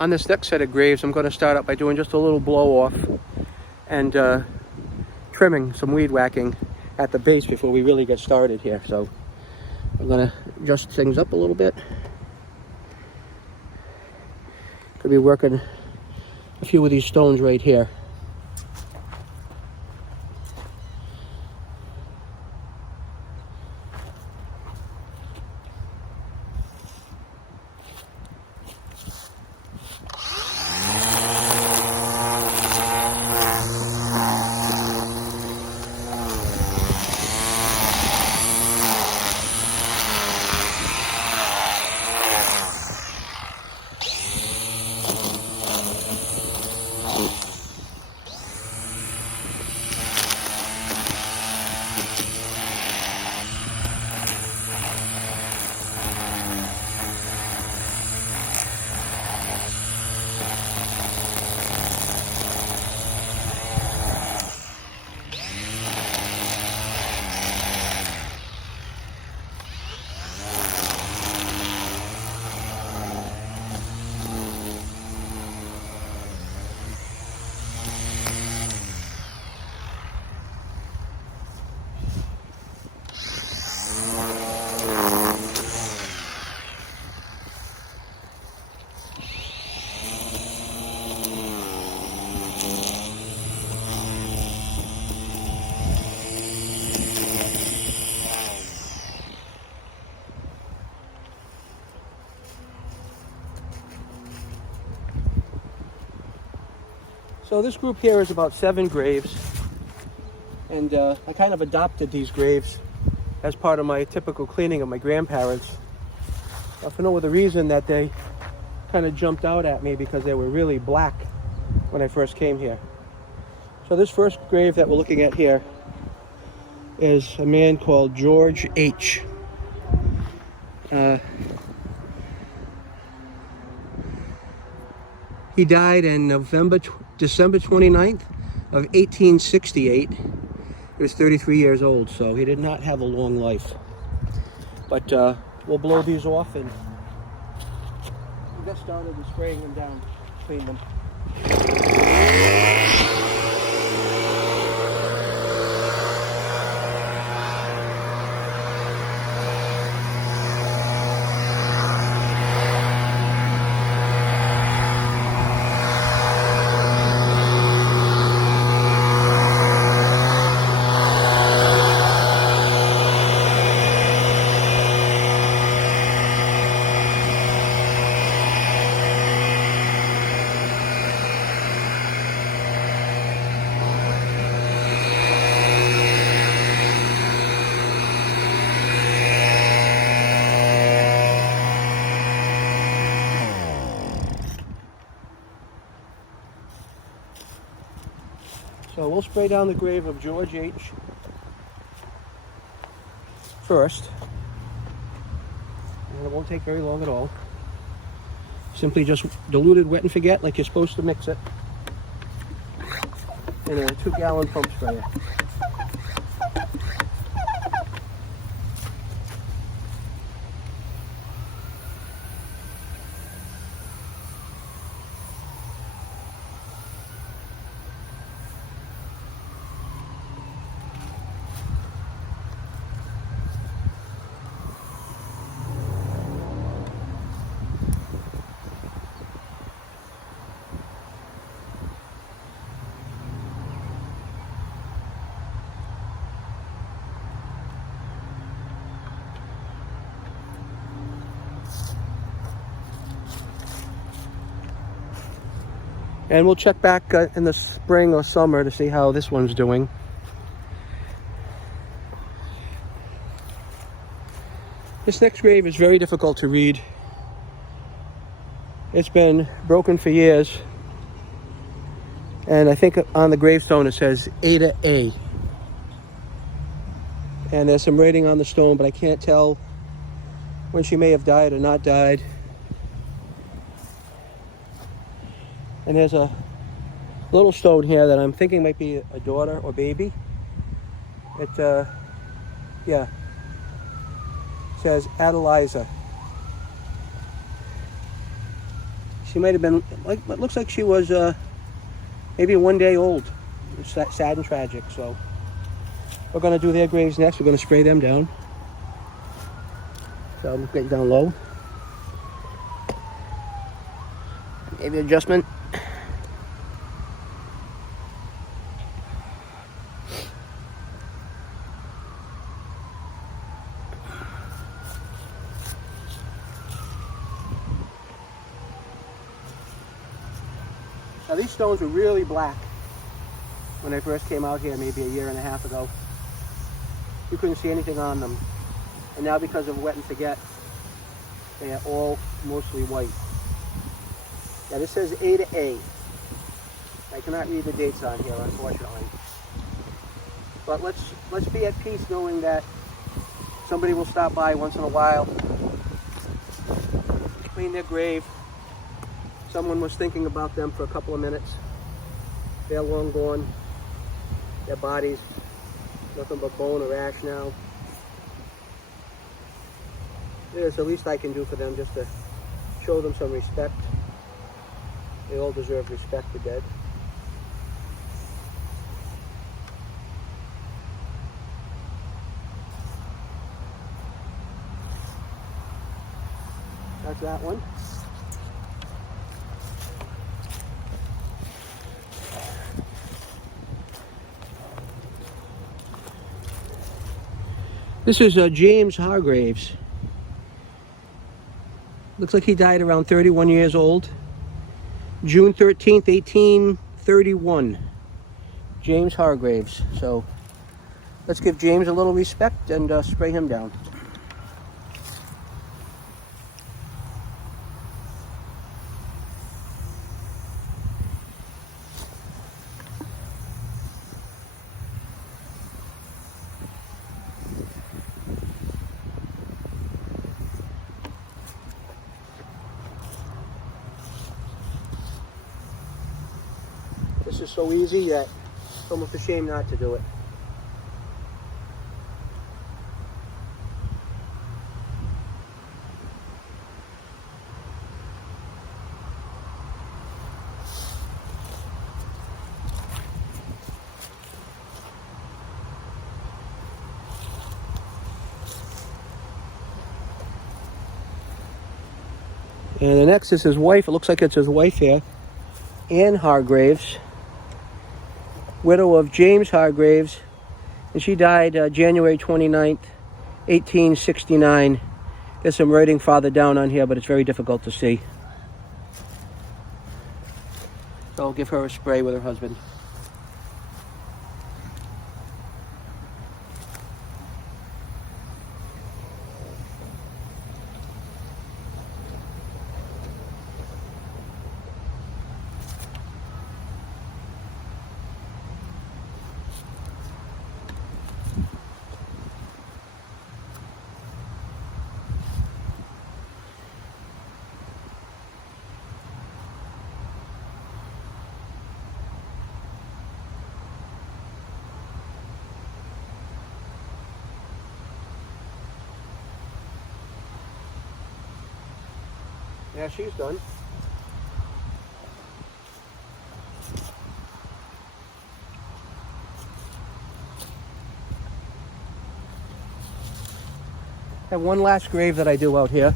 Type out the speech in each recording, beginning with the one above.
On this next set of graves, I'm going to start out by doing just a little blow off and trimming, some weed whacking at the base before we really get started here. So I'm going to adjust things up a little bit. Could be working a few of these stones right here. So this group here is about 7 graves, and I kind of adopted these graves as part of my typical cleaning of my grandparents. For no other reason that they kind of jumped out at me because they were really black when I first came here. So this first grave that we're looking at here is a man called George H. He died in December 29th of 1868. He was 33 years old, so he did not have a long life. But we'll blow these off and get started with spraying them down, clean them. So we'll spray down the grave of George H. first. And it won't take very long at all. Simply just diluted wet and forget like you're supposed to mix it in a 2-gallon pump sprayer. And we'll check back in the spring or summer to see how this one's doing. This next grave is very difficult to read. It's been broken for years. And I think on the gravestone it says Ada A. And there's some writing on the stone, but I can't tell when she may have died or not died. And there's a little stone here that I'm thinking might be a daughter or baby. It, yeah, it says Eliza. She might have been, like, it looks like she was maybe 1 day old. It's sad and tragic. So we're going to do their graves next. We're going to spray them down. So I'm getting down low. Maybe adjustment. Now these stones were really black when I first came out here maybe a year and a half ago. You couldn't see anything on them. And now because of wet and forget, they are all mostly white. Now this says A to A. I cannot read the dates on here, unfortunately. But let's be at peace knowing that somebody will stop by once in a while, clean their grave. Someone was thinking about them for a couple of minutes. They're long gone. Their bodies, nothing but bone or ash now. It's the least I can do for them, just to show them some respect. They all deserve respect, the dead. That's that one. This is James Hargraves. Looks like he died around 31 years old. June 13th, 1831. James Hargraves. So let's give James a little respect and spray him down. This is so easy that it's almost a shame not to do it. And the next is his wife. It looks like it's his wife here, Anne Hargraves, widow of James Hargraves, and she died January 29th, 1869. There's some writing farther down on here, but it's very difficult to see. So I'll give her a spray with her husband. Yeah, she's done. I have one last grave that I do out here.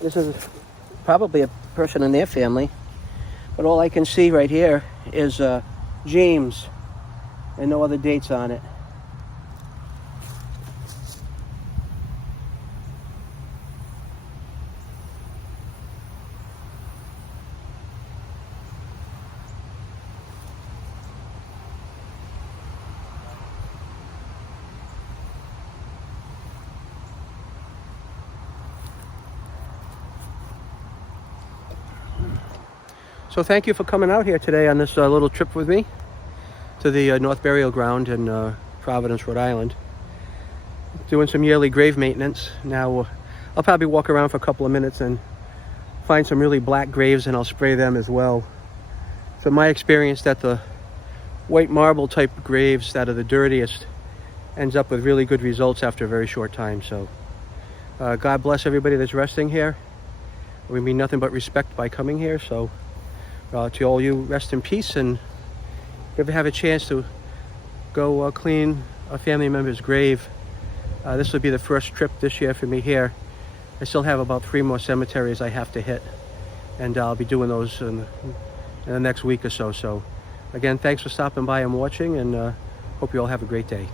This is probably a person in their family, but all I can see right here is James and no other dates on it. So thank you for coming out here today on this little trip with me to the North Burial Ground in Providence, Rhode Island. Doing some yearly grave maintenance. Now I'll probably walk around for a couple of minutes and find some really black graves, and I'll spray them as well. So my experience that the white marble type graves that are the dirtiest ends up with really good results after a very short time. So God bless everybody that's resting here. we mean nothing but respect by coming here. So to all you, rest in peace. And if you ever have a chance to go clean a family member's grave, this will be the first trip this year for me here. I still have about 3 more cemeteries I have to hit, and I'll be doing those in the next week or so. So again, thanks for stopping by and watching, and hope you all have a great day.